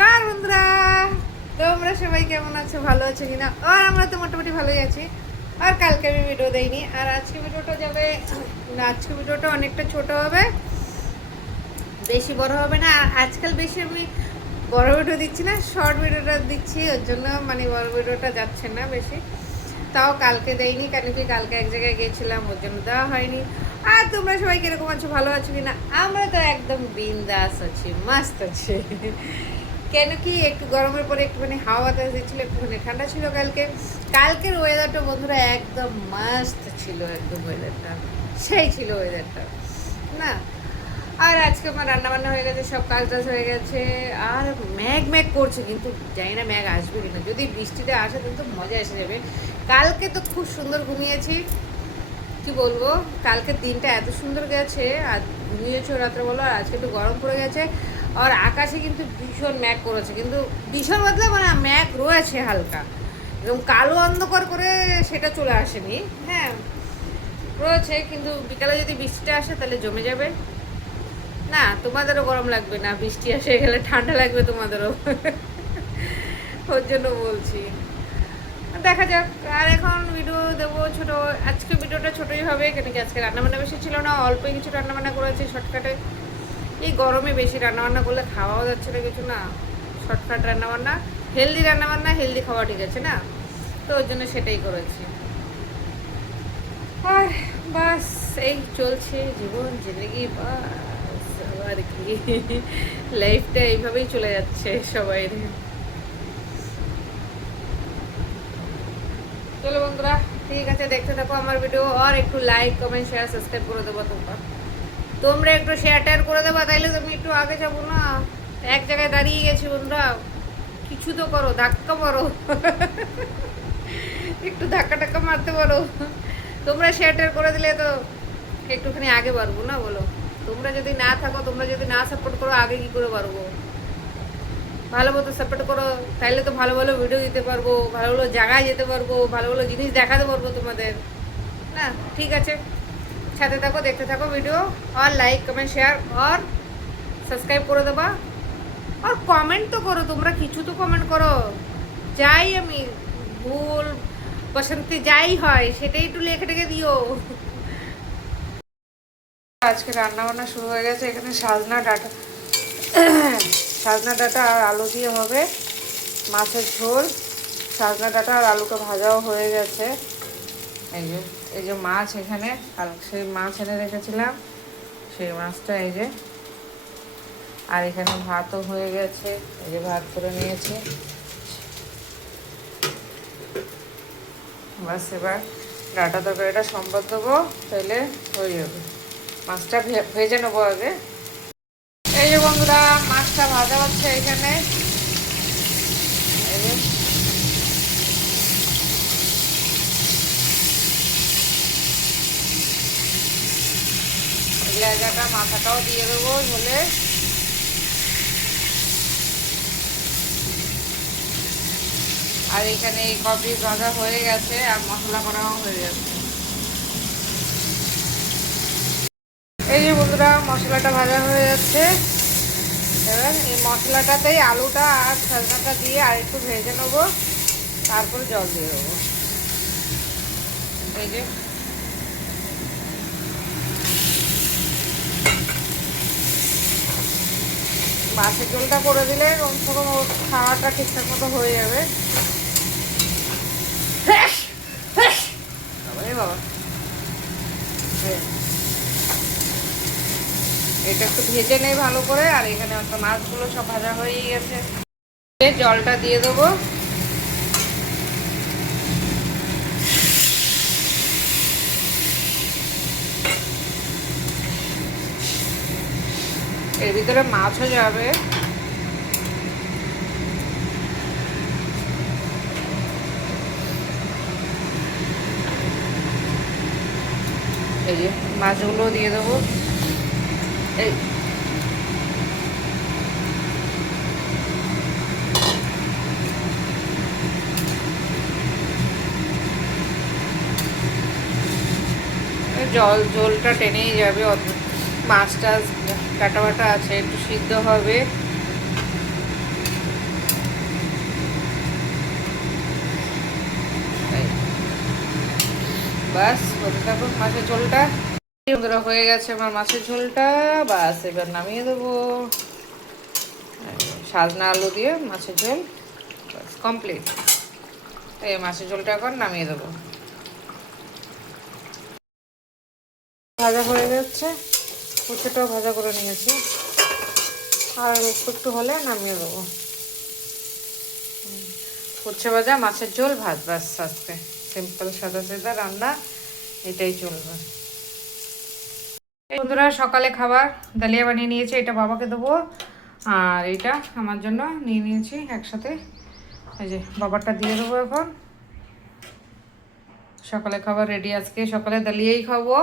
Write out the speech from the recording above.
নমস্কার বন্ধুরা, তোমরা সবাই কেমন আছো? ভালো আছো কিনা? আর আমরা তো মোটামুটি ভালোই আছি। আর কালকে আমি ভিডিও দেইনি, আর আজকে ভিডিওটা যাবে, আজকে ভিডিওটা অনেকটা ছোট হবে, বেশি বড় হবে না। আর আজকাল বেশি আমি বড় ভিডিও দিচ্ছি না, শর্ট ভিডিওটা দিচ্ছি, ওর জন্য মানে বড় ভিডিওটা যাচ্ছে না বেশি। তাও কালকে দেইনি, কেন কি কালকে এক জায়গায় গিয়েছিলাম, ওর জন্য দেওয়া হয়নি। আর তোমরা সবাই কিরকম আছো? ভালো আছো কিনা? আমরা তো একদম বিন্দাস আছি, মাস্ত আছি। কেন কি একটু গরমের পরে একটুখানি হাওয়া বাতাস দিচ্ছিল, একটুখানি ঠান্ডা ছিল কালকে। কালকের ওয়েদারটা বন্ধুরা একদম মাস্ত ছিল, একদম ওয়েদারটা সেই ছিল ওয়েদারটা না। আর আজকে আমার রান্নাবান্না হয়ে গেছে, সব কাজ টাজ হয়ে গেছে। আর ম্যাগ ম্যাগ করছে, কিন্তু জানি না ম্যাগ আসবে কিনা। যদি বৃষ্টিতে আসে তাহলে তো মজা এসে যাবে। কালকে তো খুব সুন্দর ঘুমিয়েছি, কি বলবো, কালকের দিনটা এত সুন্দর গেছে। আর ঘুমিয়েছো রাত্রে বলো, আর আজকে একটু গরম পড়ে গেছে। আর আকাশে কিন্তু ভীষণ ম্যাগ করেছে, কিন্তু ভীষণ বদলে মানে ম্যাগ রয়েছে হালকা, এবং কালো অন্ধকার করে সেটা চলে আসেনি। হ্যাঁ রয়েছে, কিন্তু বিকালে যদি বৃষ্টিটা আসে তাহলে জমে যাবে। না তোমাদেরও গরম লাগবে না, বৃষ্টি আসে গেলে ঠান্ডা লাগবে তোমাদেরও। ওর জন্য বলছি, দেখা যাক। আর এখন ভিডিও দেবো ছোটো, আজকে ভিডিওটা ছোটোই হবে, কেন কি আজকে রান্নাবান্না বেশি ছিল না, অল্পই কিছু রান্নাবান্না করেছি শর্টকাটে। এই গরমে বেশি রান্নাবান্না করলে খাওয়াও যাচ্ছে না কিছু না, শর্টকাট রান্নাবান্না, হেলদি রান্নাবান্না, হেলদি খাওয়া, ঠিক আছে না? তো ওর জন্য সেটাই করেছি। আর বাস এই চলছে জীবন জিন্দগি, বাস আর কি, লাইফটা এইভাবেই চলে যাচ্ছে সবাই। চলো বন্ধুরা, ঠিক আছে, দেখতে থাকো আমার ভিডিও। আর একটু লাইক কমেন্ট শেয়ার সাবস্ক্রাইব করে দেবো তোমরা একটু শেয়ার টেয়ার করে দেবা, তাইলে তুমি একটু আগে যাবো না। এক জায়গায় দাঁড়িয়ে গেছি বন্ধুরা, কিছু তো করো, ধাক্কা মারো। একটু ধাক্কা টাক্কা মারতে পারো। তোমরা শেয়ার টেয়ার করে দিলে তো একটুখানি আগে পারবো না, বলো? তোমরা যদি না থাকো, তোমরা যদি না সাপোর্ট করো, আগে কি করে পারবো? ভালো মতো সাপোর্ট করো, তাইলে তো ভালো ভালো ভিডিও দিতে পারবো, ভালো ভালো জায়গায় যেতে পারবো, ভালো ভালো জিনিস দেখাতে পারবো তোমাদের। না ঠিক আছে, সাথে থাকো, দেখতে থাকো ভিডিও। আর লাইক কমেন্ট শেয়ার আর সাবস্ক্রাইব করে দেবা। আর কমেন্ট তো করো, তোমরা কিছু তো কমেন্ট করো। যাই আমি ভুল বসন্তি যাই হয় সেটাই একটু লেখে টেখে দিও। আজকে রান্না বান্না শুরু হয়ে গেছে। এখানে সাজনা ডাঁটা, সাজনা ডাঁটা আর আলু দিয়ে হবে মাছের ঝোল। সাজনা ডাঁটা আর আলুটা ভাজাও হয়ে গেছে। এই যে মাছ, এখানে সেই মাছ এনে রেখেছিলাম, সেই মাছটা এই যে। আর এখানে ভাতও হয়ে গেছে, এই যে ভাত করে নিয়েছি। বাস এবার ডাঁটা তরকারিটা সম্বাদ দেবো, তাহলে হয়ে যাবে। মাছটা ভেজে নেবো আগে। এই যে বন্ধুরা, মাছটা ভাজা হচ্ছে এখানে। এই যে লেজাটা মাথাটাও দিয়ে দেবো ঝোলে। আর এখানে এই কপি ভাজা হয়ে গেছে, আর মশলা করাও হয়ে গেছে। এই যে বন্ধুরা, মশলাটা ভাজা হয়ে যাচ্ছে। এবার এই মশলাটাতেই আলুটা আর সজনাটা দিয়ে আর একটু ভেজে নেবো, তারপর জল দিয়ে দেবো। এই যে মাছের ঝোলটা করে দিলে কমসে কম খাওয়াটা ঠিকঠাক মতো হয়ে যাবে। বাবা, এটা একটু ভেজে নেই ভালো করে। আর এখানে একটা মাছগুলো সব ভাজা হয়েই গেছে, জলটা দিয়ে দেবো। এর ভিতরে মাছও যাবে। এই যে মাছগুলো দিয়ে দেবো। এই ঝোলটা টেনেই যাবে, মাছ টাছ কাটা বাটা আছে, একটু সিদ্ধ হবে। বাস হতে থাকুক মাছের ঝোলটা। বন্ধুরা হয়ে গেছে আমার মাছের ঝোলটা, বাস এবার নামিয়ে দেবো। সাজনা আলু দিয়ে মাছের ঝোল বাস কমপ্লিট। এই মাছের ঝোলটা এখন নামিয়ে দেবো। ভাজা হয়ে যাচ্ছে, উচ্ছেটাও ভাজা করে নিয়েছি, আর একটু হলে নামিয়ে দেবো। উচ্ছে ভাজা মাছের ঝোল ভাত, বাস আজকে সিম্পল সাদা সাদা রান্না, এটাই চলবে। বন্ধুরা সকালে খাবার ডালিয়া বানিয়ে নিয়েছি, এটা বাবাকে দেবো আর এটা আমার জন্য নিয়ে নিয়েছি একসাথে। এই যে বাবারটা দিয়ে দেবো এখন। সকালে খাবার রেডি, আজকে সকালে ডালিয়াই খাবো।